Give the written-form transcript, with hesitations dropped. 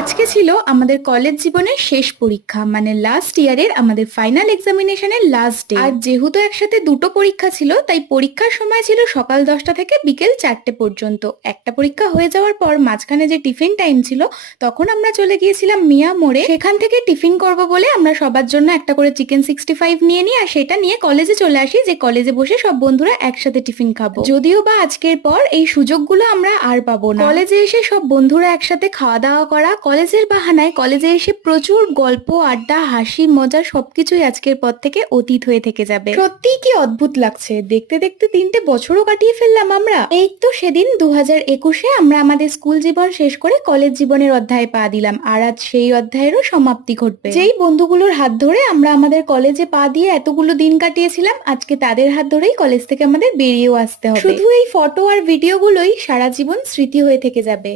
আজকে ছিল আমাদের কলেজ জীবনের শেষ পরীক্ষা, মানে লাস্ট ইয়ারের আমাদের ফাইনাল এক্সামিনেশনের লাস্ট ডে। আর যেহেতু একসাথে দুটো পরীক্ষা ছিল, তাই পরীক্ষার সময় ছিল সকাল 10টা থেকে বিকেল 4টে পর্যন্ত। একটা পরীক্ষা হয়ে যাওয়ার পর মাঝখানে যে টিফিন টাইম ছিল, তখন আমরা চলে গিয়েছিলাম মিয়া মোড়ে। সেখান থেকে টিফিন করব বলে আমরা সবার জন্য একটা করে চিকেন 65 নিয়ে নিই, আর সেটা নিয়ে কলেজে চলে আসি, যে কলেজে বসে সব বন্ধুরা একসাথে টিফিন খাবো। যদিও বা আজকের পর এই সুযোগগুলো আমরা আর পাবো না। কলেজে এসে সব বন্ধুরা একসাথে খাওয়া দাওয়া করা, কলেজের বাহানায় কলেজে এসে প্রচুর গল্প আড্ডা হাসি মজা সবকিছুই আজকের পর থেকে অতীত হয়ে থেকে যাবে। সত্যিই কি অদ্ভুত লাগছে, দেখতে দেখতে 3টে বছরও কাটিয়ে ফেললাম আমরা। এই তো সেদিন 2021-এ আমরা আমাদের স্কুল জীবন শেষ করে কলেজ জীবনের অধ্যায়ে পা দিলাম, আর আজ সেই অধ্যায়েরও সমাপ্তি ঘটবে। যেই বন্ধুগুলোর হাত ধরে আমরা আমাদের কলেজে পা দিয়ে এতগুলো দিন কাটিয়েছিলাম, আজকে তাদের হাত ধরেই কলেজ থেকে আমাদের বেরিয়েও আসতে হবে। শুধু এই ফটো আর ভিডিওগুলোই সারা জীবন স্মৃতি হয়ে থেকে যাবে।